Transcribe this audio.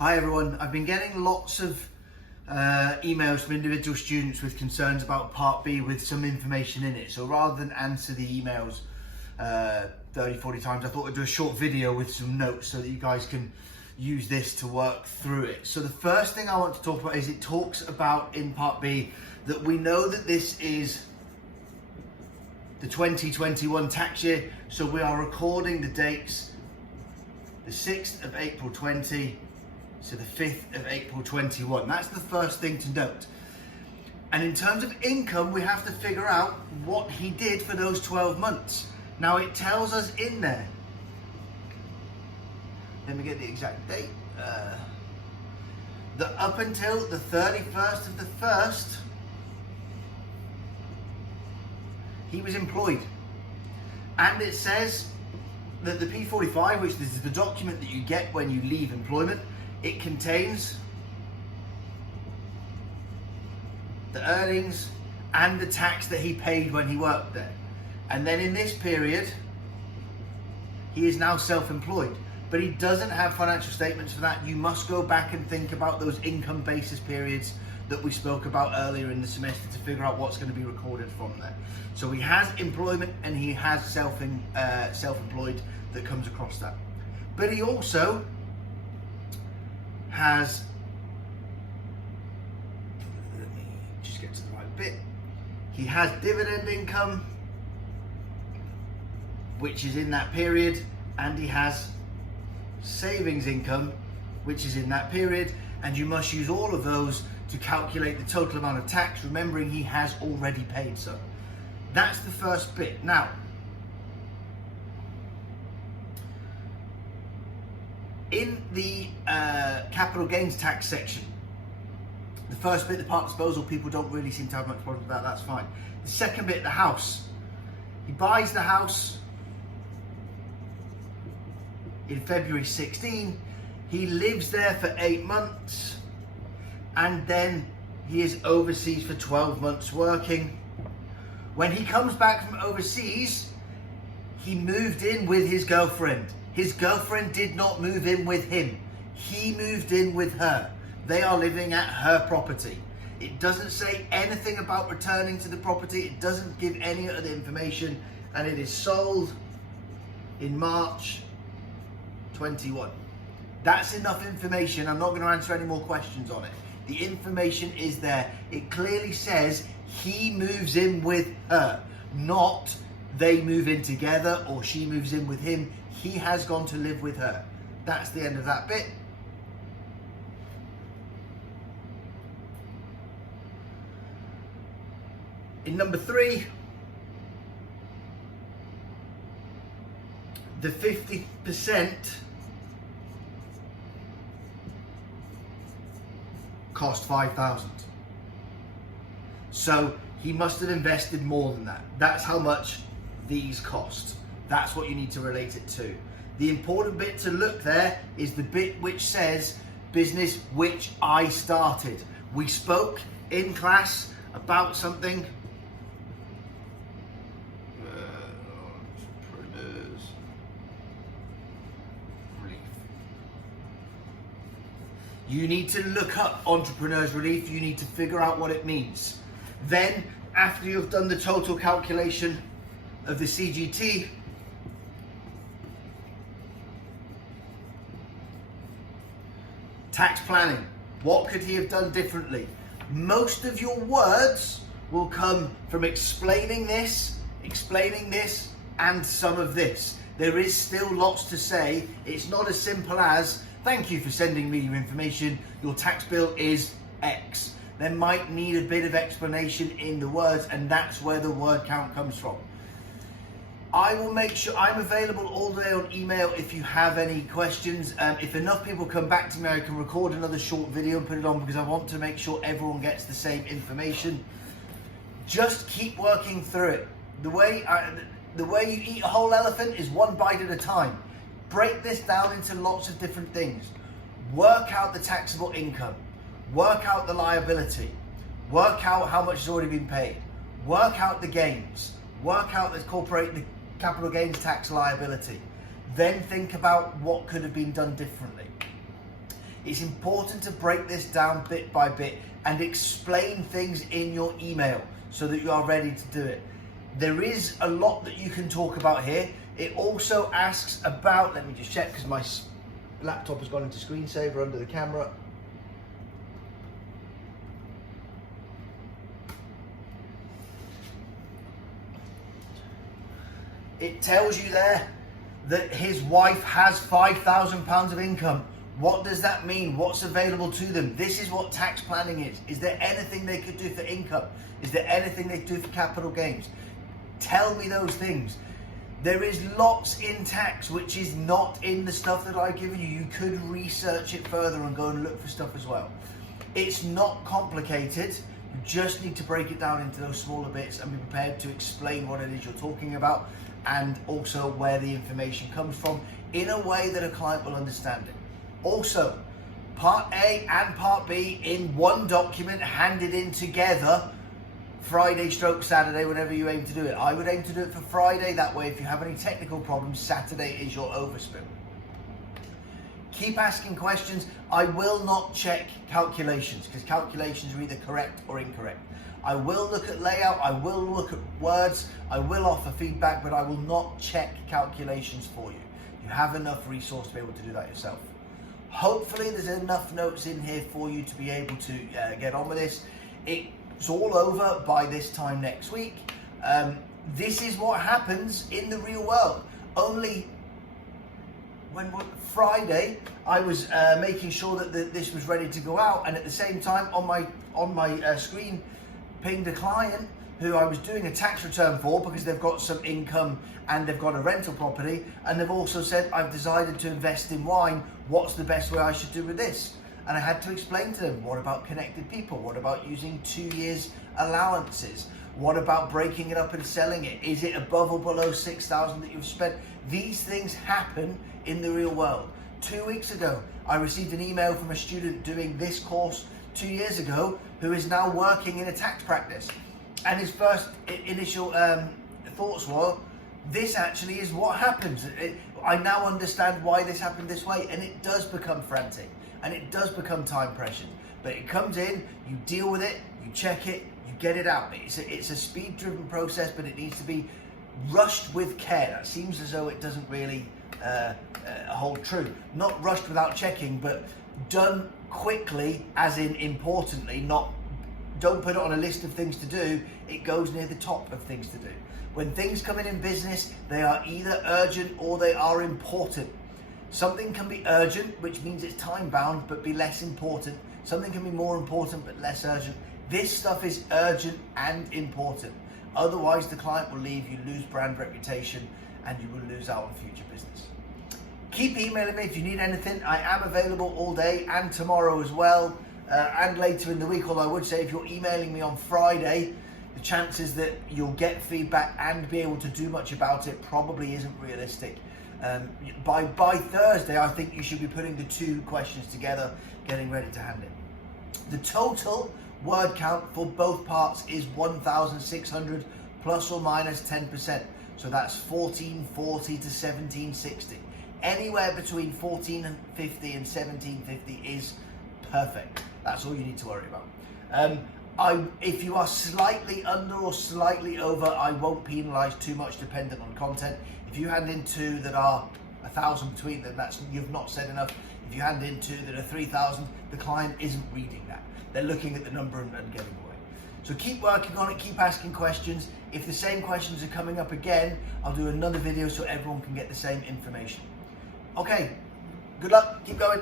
Hi everyone, I've been getting lots of emails from individual students with concerns about Part B with some information in it. So rather than answer the emails 30, 40 times, I thought I'd do a short video with some notes so that you guys can use this to work through it. So the first thing I want to talk about is it talks about in Part B that we know that this is the 2021 tax year. So we are recording the dates the 6th of April 20 to the 5th of April 21. That's the first thing to note. And in terms of income, we have to figure out what he did for those 12 months. Now it tells us in there, let me get the exact date, that up until the 31st of the 1st, he was employed. And it says that the P45, which is the document that you get when you leave employment, it contains the earnings and the tax that he paid when he worked there. And then in this period, he is now self-employed, but he doesn't have financial statements for that. You must go back and think about those income basis periods that we spoke about earlier in the semester to figure out what's going to be recorded from there. So he has employment and he has self-employed that comes across that. But he also has, let me just get to the right bit, he has dividend income, which is in that period, and he has savings income, which is in that period, and you must use all of those to calculate the total amount of tax, remembering he has already paid some. That's the first bit. Now, in the capital gains tax section, the first bit, the part disposal, people don't really seem to have much problem with that, that's fine. The second bit, the house. He buys the house in February 16, he lives there for 8 months, and then he is overseas for 12 months working. When he comes back from overseas, he moved in with his girlfriend. His girlfriend did not move in with him. He moved in with her. They are living at her property. It doesn't say anything about returning to the property. It doesn't give any other information, and it is sold in March 21. That's enough information. I'm not going to answer any more questions on it. The information is there. It clearly says he moves in with her, not they move in together or she moves in with him. He has gone to live with her. That's the end of that bit. In number 3, the 50% cost 5,000. So he must have invested more than that. That's how much these cost. That's what you need to relate it to. The important bit to look there is the bit which says business which I started. We spoke in class about something. Entrepreneurs Relief. You need to look up Entrepreneurs Relief. You need to figure out what it means. Then, after you've done the total calculation of the CGT, tax planning. What could he have done differently? Most of your words will come from explaining this, and some of this. There is still lots to say. It's not as simple as, thank you for sending me your information, your tax bill is X. There might need a bit of explanation in the words, and that's where the word count comes from. I will make sure I'm available all day on email if you have any questions. If enough people come back to me, I can record another short video and put it on, because I want to make sure everyone gets the same information. Just keep working through it. The way you eat a whole elephant is one bite at a time. Break this down into lots of different things. Work out the taxable income. Work out the liability. Work out how much has already been paid. Work out the gains. Work out the capital gains tax liability. Then think about what could have been done differently. It's important to break this down bit by bit and explain things in your email so that you are ready to do it. There is a lot that you can talk about here. It also asks about, let me just check because my laptop has gone into screensaver under the camera. It tells you there that his wife has £5,000 of income. What does that mean? What's available to them? This is what tax planning is. Is there anything they could do for income? Is there anything they could do for capital gains? Tell me those things. There is lots in tax which is not in the stuff that I've given you. You could research it further and go and look for stuff as well. It's not complicated. You just need to break it down into those smaller bits and be prepared to explain what it is you're talking about and also where the information comes from in a way that a client will understand it. Also, Part A and Part B in one document handed in together Friday/Saturday, whenever you aim to do it. I would aim to do it for Friday, that way if you have any technical problems, Saturday is your overspill. Keep asking questions. I will not check calculations because calculations are either correct or incorrect. I will look at layout, I will look at words, I will offer feedback, but I will not check calculations for you. You have enough resource to be able to do that yourself. Hopefully there's enough notes in here for you to be able to get on with this. It's all over by this time next week. This is what happens in the real world. Only Friday, I was making sure that this was ready to go out, and at the same time on my screen pinged a client who I was doing a tax return for because they've got some income and they've got a rental property, and they've also said, I've decided to invest in wine. What's the best way I should do with this? And I had to explain to them, what about connected people? What about using 2 years allowances? What about breaking it up and selling it? Is it above or below 6,000 that you've spent? These things happen in the real world. 2 weeks ago, I received an email from a student doing this course 2 years ago who is now working in a tax practice. And his first initial thoughts were, this actually is what happens. I now understand why this happened this way, and it does become frantic and it does become time pressured. But it comes in, you deal with it, you check it, you get it out. It's a speed-driven process, but it needs to be rushed with care. That seems as though it doesn't really hold true. Not rushed without checking, but done quickly, as in importantly, don't put it on a list of things to do, it goes near the top of things to do. When things come in business, they are either urgent or they are important. Something can be urgent, which means it's time bound, but be less important. Something can be more important, but less urgent. This stuff is urgent and important. Otherwise, the client will leave, you lose brand reputation, and you will lose out on future business. Keep emailing me if you need anything. I am available all day and tomorrow as well. And later in the week, although I would say if you're emailing me on Friday, the chances that you'll get feedback and be able to do much about it probably isn't realistic. By Thursday, I think you should be putting the 2 questions together, getting ready to hand in. The total word count for both parts is 1,600 plus or minus 10%. So that's 1440 to 1760. Anywhere between 1450 and 1750 is perfect. That's all you need to worry about. If you are slightly under or slightly over, I won't penalise too much dependent on content. If you hand in 2 that are 1,000 between them, you've not said enough. If you hand in 2 that are 3,000, the client isn't reading that. They're looking at the number and getting away. So keep working on it, keep asking questions. If the same questions are coming up again, I'll do another video so everyone can get the same information. Okay, good luck, keep going.